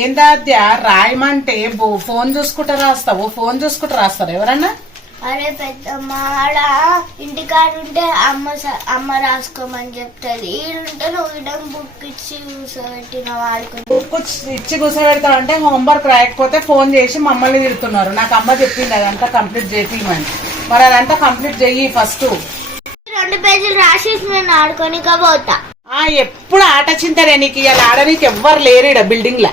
ఏందాద్య రాయమంటే phone చూసుకుంటా రాస్తావు? Phone చూసుకుంటా రాస్తారు ఎవరన్నా? అరే పెద్దమ్మ ఆడ ఇంటికాడుంటే అమ్మ రాసుకోమని చెప్తుంది, ఈడుంటే నువ్వు ఇడం బుక్ ఇచ్చి కూర్చోబెట్టిన వాడుకుని. బుక్ ఇచ్చి కూర్చోబెడతావు అంటే హోంవర్క్ రాయకపోతే ఫోన్ చేసి మమ్మల్ని తిడుతున్నారు. నాకు అమ్మ చెప్పింది అదంతా కంప్లీట్ చేయించమని. మరి అదంతా కంప్లీట్ చెయ్యి ఫస్ట్. 2 పేజీలు రాసేసి నేను ఆడుకోనిక పోతా. ఎప్పుడు ఆట చింతనే నీకు. ఇవాళ ఆడనీకి ఎవ్వరు లేరు బిల్డింగ్ లా.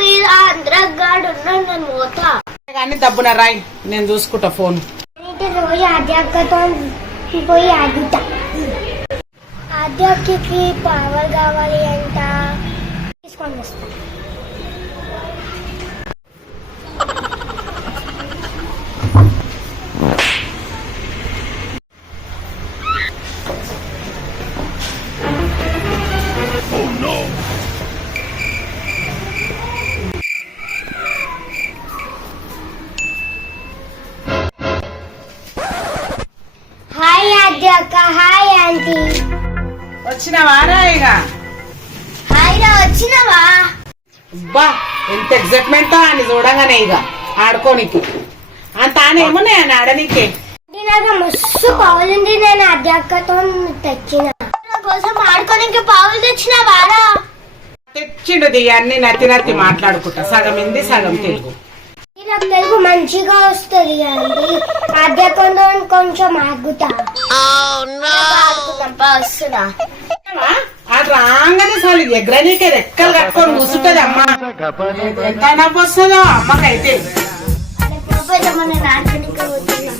మీద ఆంధ్రగాడు ఉన్నాడు, నేను పోతా. కానీ దబ్బున రాయి, నేను చూసుకుంటా ఫోన్. రోజు ఆద్యక్కతో పోయి ఆడుతా. ఆద్యకి పవర్ కావాలి అంట, తీసుకొని వస్తా. హాయ్ ఆద్యక్క. Hi aunty. వచ్చినవా రా? ఇక హాయ్ రా, వచ్చినవా? అబ్బా ఎంత ఎగ్జైట్మెంట్ అని చూడగానే ఇక ఆడుకోనికి అంత ఆనేమున్నాయి అని ఆడనీకే. నాకు మస్తు పావులుంది, నేను ఆద్యక్కతో తెచ్చిన. నా కోసం ఆడుకోనికి పావులు తెచ్చినవా రా? తెచ్చిండుది అన్ని నత్తి నత్తి మాట్లాడుకుంటా. సగం హిందీ సగం తెలుగు. నాకు తెలుగు మంచిగా వస్తుంది అండి. ఆద్యకంతో కొంచెం ఆగుతా. వస్తున్నా. అది రాగానే చాలు ఎగ్రనీకే రెక్కలు కట్టుకొని కూర్చుంటది అమ్మ. ఎంత నవ్వు వస్తుందో అమ్మకైతే. నేను ఆడుకోనికి పోతున్నా.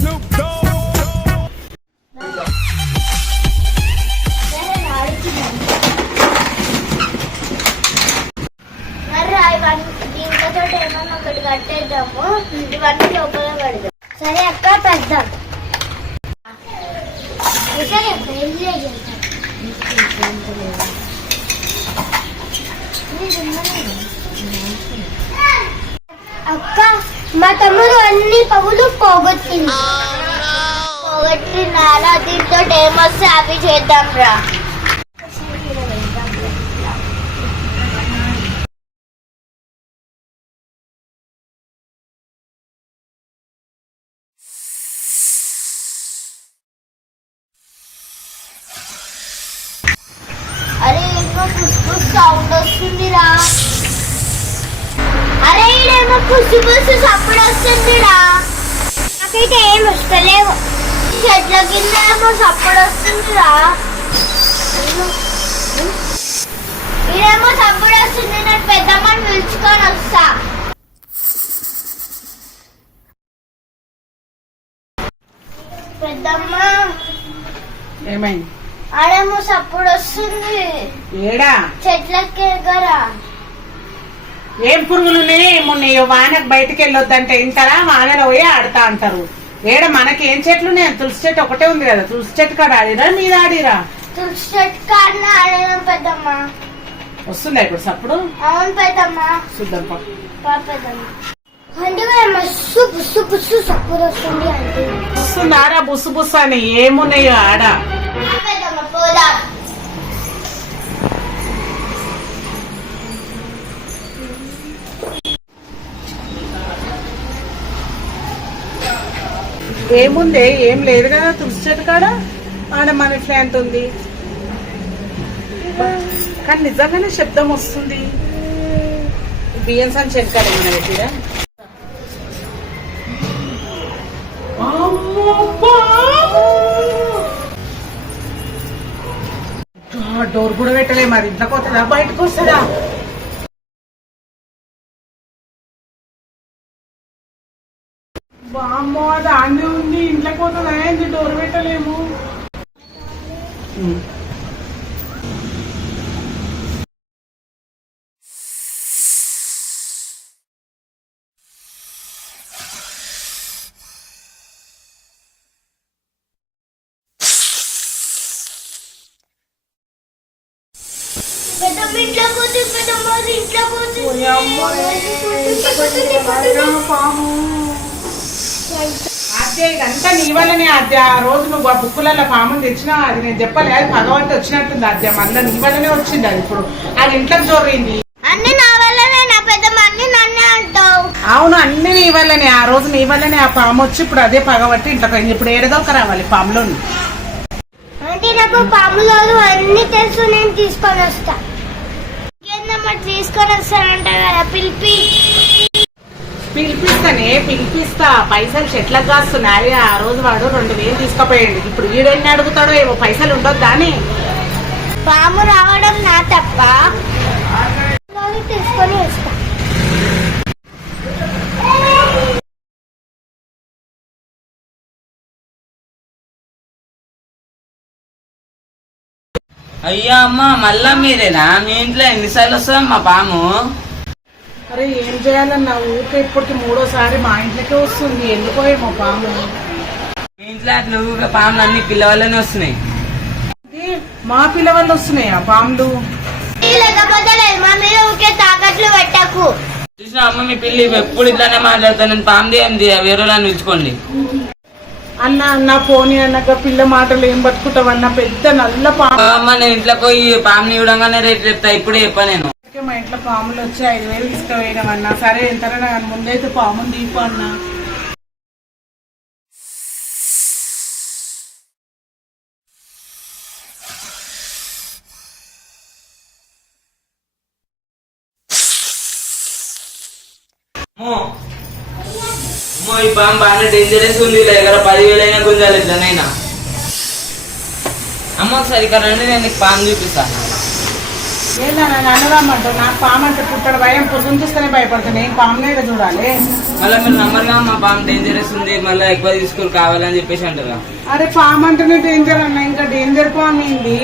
దీంతో ఏమన్నా ఒకటి కట్టేద్దాము, ఇవన్నీ లోపల పడదాం. సరే అక్క, పెద్దాం. అక్క, మా తమ్ముడు అన్ని పవులు పోగొట్టింది. పోగొట్టినారా? దీంతో ఏమొస్తే అవి చేద్దాం రా. అరే ఏమో పుష్పు సౌండ్ వస్తుందిరా. అరే ఇడేమో పుష్పు పుష్పు సప్పుడు వస్తుందిరా. నాకైతే ఏం వస్తలేవు. చెట్ల కింద ఏమో సప్పుడు వస్తుందిరా. ఇడేమో సప్పుడు వస్తుంది. నేను పెద్దమ్మని పిలుచుకొని వస్తా. పెద్దమ్మ ఏమైంది? ఆడేమో సప్పుడు వస్తుంది. ఏడా? చెట్లకి ఎగరా. ఏం పురుగులున్నాయి ఏమున్నాయో. వానకు బయటకు వెళ్ళొద్దంటే ఇంటారా? వానలో పోయి ఆడతా అంటారు. ఏడ మనకి ఏం చెట్లు ఉన్నాయి? తులసి చెట్టు ఒకటే ఉంది కదా. తులసి చెట్టు కాడ ఆడిరా మీద ఆడిరా? తులసి చెట్టు కాడ ఆడినా పెద్దమ్మ. వస్తుందా ఇప్పుడు సప్పుడు? అవును పెద్దమ్మ. చూద్దాం పెద్దమ్మ. అందుకే మస్తు బుస్సు బుస్సు సప్పుడు వస్తుంది అంటే. వస్తుందారా బుస్సు బుస్సు అని? ఏమున్నాయో ఆడ. పెద్దమ్మ పోదా. ఏముంది? ఏం లేదు కదా తులసి చెట్టు కాడ. ఆడ మనీ ప్లాంట్ ఉంది కానీ నిజంగానే శబ్దం వస్తుంది. బియ్యం సంచి చెట్టు కాడ ఏమైనా పెట్టిరా? డోర్ కూడా పెట్టలే. మరి ఇంట్లోకి వస్తుందా బయటకు వస్తుందా? బామ్మో దాన్ని ఉంది. ఇంట్లోకి పోతుందా? ఏంది డోర్ పెట్టలేము. ఇంట్లో పోతే పెద్దమ్మ ఇంట్లో పోతుంది. పాము అదే అంతా నీ వల్లనే. అదే ఆ రోజు నువ్వు ఆ బుక్కులలో పాముని తెచ్చినా అది నేను చెప్పలే. అది భగవంతు వచ్చినట్టుంది. అదే మళ్ళీ నీ వల్లనే వచ్చింది. అది ఇప్పుడు అది ఇంట్లోకి జోరింది. అన్ని నా వల్లనే వల్లనే ఆ పాము వచ్చి ఇప్పుడు అదే పగబట్టి ఇంట్లోకి ఇప్పుడు ఏడదొక్క రావాలి పాములోని. అంటే నాకు పాములు అన్ని తెలుసు, నేను తీసుకొని వస్తా. ఏందమ్మా తీసుకొని వస్తానంట కదా, పిలిపిస్తా. పైసలు చెట్లకు కాస్తున్నాయి. ఆ రోజు వాడు 2000 తీసుకుపోయాడు. ఇప్పుడు వీడెన్ని అడుగుతాడో ఏమో, పైసలు ఉండొద్దా అని. పాము రావడం నా తప్ప, తీసుకొని వస్తా. అయ్యా అమ్మ, మళ్ళా మీరేనా? మీ ఇంట్లో ఎన్నిసార్లు వస్తుందమ్మా పాము? అరే ఏం చేయాలన్నా, ఊరికే ఇప్పటికి 3వ సారి మా ఇంట్లోకే వస్తుంది. ఎందుకో ఏమో పాము. మీ ఇంట్లో అట్లా ఊరికే పాములు అన్ని పిల్లవాళ్ళనే వస్తున్నాయి. మా పిల్లవాళ్ళు వస్తున్నాయా పాములు? లేకపోతే లేదు, మా మీద ఊరికే తాకట్లు పెట్టకు. చూసిన అమ్మ, మీ పిల్లి ఎప్పుడు ఇట్లానే మాట్లాడతాను. నేను పాము ఏంది, వేరే వాళ్ళని పిలుచుకోండి. అన్న పోనీ అన్నాక పిల్ల మాటలు ఏం బతుకుంటావన్నా, పెద్ద నల్ల పాము. అమ్మ, నేను ఇంట్లో పోయి పాముని ఇవ్వడంగానే రేట్లు చెప్తా, ఇప్పుడే చెప్పా నేను. మా ఇంట్లో పాములు వచ్చి 5000 తీసుకుపోయినామన్నా. సరే ఎంతనా ముందైతే పాముని తీపు అన్నా. ఈ పాము బాగా డేంజరస్ ఉంది. దగ్గర 10,000 అయినా గుంజాలి ఇట్లనైనా. అమ్మ ఒకసారి ఇక్కడ రండి, నేను నీకు పాము చూపిస్తాను. ఏందన్నా నన్ను రమ్మంటావు? నాకు పాము అంటే పుట్టడు భయం. పురుగుని చూస్తేనే భయపడతాను. నేను పామునే చూడాలి. మళ్ళీ మీరు నమ్మరుగా మా పాము డేంజరస్ ఉంది, మళ్ళీ ఎక్కువ తీసుకుని కావాలని చెప్పేసి అంటారా? అరే పాము అంటేనే డేంజర్ అన్న, ఇంకా డేంజర్ పాము ఏంది?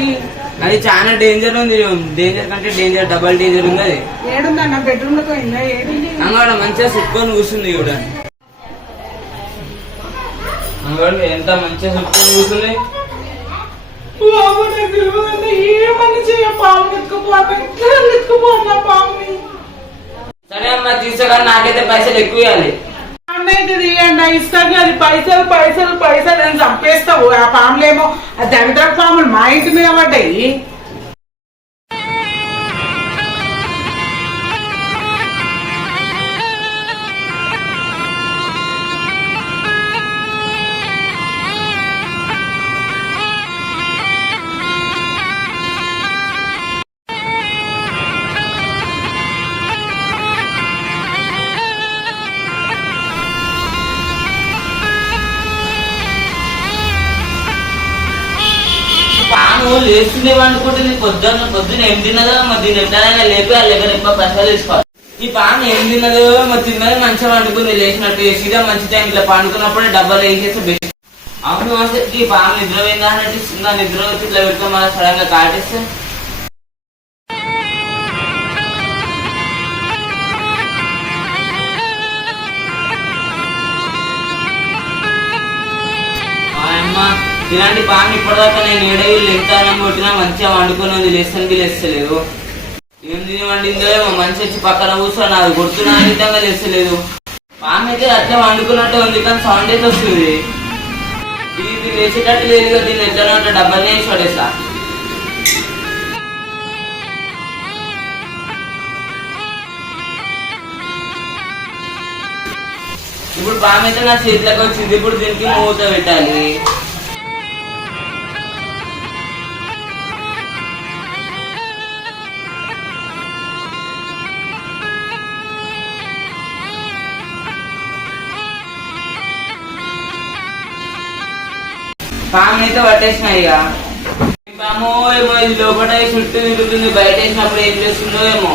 అది చాలా డేంజర్ ఉంది. డేంజర్ కంటే డేంజర్, డబల్ డేంజర్ ఉంది. అది ఏడుందన్న? బెడ్రూమ్ లో పోయిందా? ఏడుంది? అంగవాడు మంచిగా సుట్టుకొని కూర్చుంది. కూడా అంగవాడు ఎంత మంచిగా సుట్టుకొని కూర్చుంది. సరే అమ్మా, తీసుకురా. నాకైతే పైసలు ఎక్కువ ఇవ్వాలి. ఇస్తాను అది పైసలు అని చంపేస్తావు. ఆ పాములేమో ఆ దరిద్ర పాములు మా ఇంటి మీద పడ్డాయి. పాము లేస్తుండే వండుకుంటుంది. పొద్దున్న ఏం తిన్నదో మరి దీన్ని ఎట్లనైనా లేపి వాళ్ళ దగ్గర ఎక్కువ పైసలు తీసుకోవాలి. ఈ పాము ఏం తిన్నదో మరి తిన్నది మంచిగా వండుకుంది. లేచినట్టు సీదా మంచి టైం ఇట్లా పండుకున్నప్పుడే డబ్బాలు వేసేసి బెస్ట్. అవును, ఈ పాము నిద్ర పోయిందా అన్నట్టు ఇంకా నిద్ర వచ్చి ఇట్లా పెట్టుకో మళ్ళీ సడన్ గా కాటేస్తే. ఇలాంటి పాము ఇప్పటిదాకా నేను ఏడేళ్ళు ఎంతనం కొట్టినా మంచిగా వండుకున్నది. లేస్తానికి లేస్తలేదు. ఏం తిని వండిందో ఏమో, మంచి వచ్చి పక్కన కూర్చొని అది కొడుతున్నా విధంగా లేస్తలేదు. పాము అయితే అట్లా వండుకున్నట్టు ఉంది, కానీ సౌండ్ అయితే వస్తుంది. ఇది లేచేటట్టు లేదు కదా. దీన్ని ఎట్లా అట్లా డబ్బల్ని వేసి పడేసా. ఇప్పుడు పాము అయితే నా చేతిలోకి వచ్చింది. ఇప్పుడు దీనికి మూత పెట్టాలి. పాము అయితే పట్టేసిన. ఇక పాము ఏమో ఇది లోపల చుట్టూ తిరుగుతుంది. బయట వేసినప్పుడు ఏం చేస్తుందో ఏమో.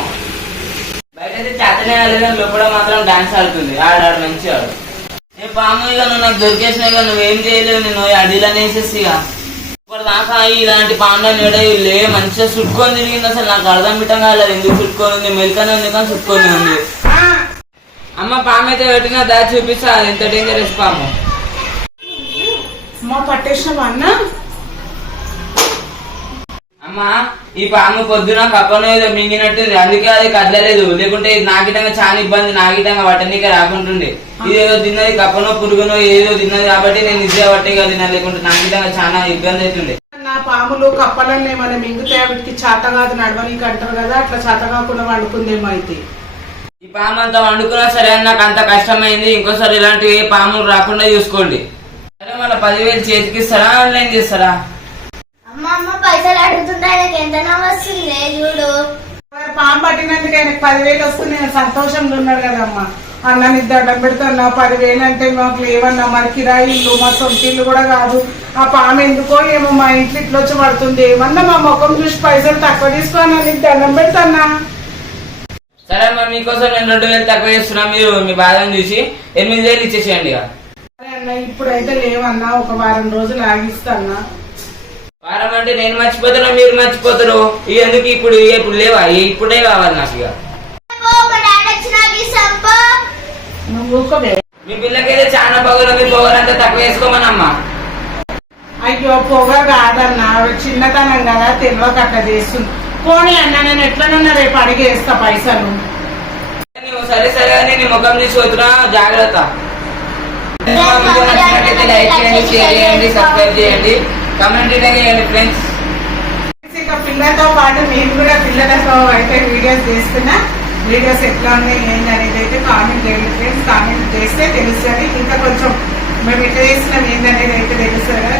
బయట అయితే చేతనే ఆడలేదని లోపల మాత్రం డాన్స్ ఆడుతుంది. ఆడాడు మంచి ఆడు. ఏ పాము, ఇక నువ్వు నాకు దొరికేసిన, ఇక నువ్వేం చేయలేవు. నేను అడిలని వేసేసి ఇక ఇప్పటిదాకా ఇలాంటి పాములను ఏడలే మంచిగా చుట్టుకొని తిరిగింది. అసలు నాకు అర్థం పెట్టం కాలేదు ఎందుకు చుట్టుకొని ఉంది. మెలికనే ఉంది కానీ చుట్టుకొని ఉంది. అమ్మ పాము అయితే పెట్టినా దాచి చూపిస్తా. అది ఎంత డేంజరస్ పాము. పట్టేసినావా అన్న? అమ్మా, ఈ పాము పొద్దున కప్పను ఏదో మింగినట్టుంది. అందుకే అది కదలలేదు. లేకుంటే నాకిటంగా చాలా ఇబ్బంది. నాకిటంగా పట్టనీకే రాకుంటుండే. ఇదేదో తిన్నది, కప్పనో పురుగునో ఏదో తిన్నది కాబట్టి నేను నిద్ర పట్టేగా తిన్నా. లేకుంటే నాకిటంగా చాలా ఇబ్బంది అవుతుండే. నా పాములు కప్పలన్నీ ఏమైనా మింగుతాయి, వీటికి చేత కాదు నడవనీకి అంటారు కదా, అట్లా చేత కాకుండా వండుకుందేమో అయితే. ఈ పాము అంతా వండుకున్నా సరే అని నాకు అంత కష్టమైంది. ఇంకోసారి ఇలాంటి ఏ పాములు రాకుండా చూసుకోండి. సరే మన 10,000 చేతికి ఇస్తారా, ఆన్లైన్ చేస్తారా? అమ్మ అమ్మ పైసలు అడుగుతుంటే ఆయనకి ఎంత వస్తుంది చూడు. పాము పట్టినందుకు ఆయనకు 10,000 వస్తుంది. నేను సంతోషంగా ఉన్నాడు కదమ్మా. అన్న నీకు దండం పెడుతున్నా, 10,000 అంటే మాకు లేవన్నా, మన కిరాయి ఇల్లు, మా సొంత ఇల్లు కూడా కాదు. ఆ పాము ఎందుకో ఏమో మా ఇంట్లో ఇట్లా వచ్చి పడుతుంది. ఏమన్నా మా ముఖం చూసి పైసలు తక్కువ తీసుకోనా, నీకు దండం పెడుతున్నా. సరే మరి మీకోసం నేను 2,000 తక్కువ చేస్తున్నా. మీరు మీ బాధను చూసి 8,000 ఇచ్చేసేయండి ఇక. సరే అన్న, ఇప్పుడైతే లేవన్నా, ఒక వారం రోజులు ఆగిస్తాన్నా. వారం అంటే నేను మర్చిపోతాను, మీరు మర్చిపోతారు. ఇక ఎందుకు ఇప్పుడు లేవా? ఇప్పుడే కావాలి నాకు ఇక. నువ్వు ఊరుకోవే. మీ పిల్లకైతే చాలా పొగరు, పొగరంతా తక్కువ వేసుకోమనమ్మా. అయ్యో పొగ కాదన్నా, చిన్నతనం కదా, తెలియక అట్లా చేస్తుంది. పోనీ అన్న, నేను ఎట్లనన్నా రేపు అడిగేస్తా పైసలు. నువ్వు సరే సరే అని నీ ముఖం తీసి వద్దురా, జాగ్రత్త. లైక్ చేయండి, షేర్ చేయండి, సబ్స్క్రైబ్ చేయండి, కామెంట్ చేయండి ఫ్రెండ్స్. ఇంకా పిల్లలతో పాటు నేను కూడా పిల్లలతో అయితే వీడియోస్ చేస్తున్నా. వీడియోస్ ఎట్లా ఉన్నాయి ఏంటి అనేది అయితే కామెంట్ చేయండి ఫ్రెండ్స్. కామెంట్ చేస్తే తెలుస్తుంది. ఇంకా కొంచెం మేము ఎట్లా చేస్తున్నాం ఏంటనేది అయితే తెలుస్తుంది కదా.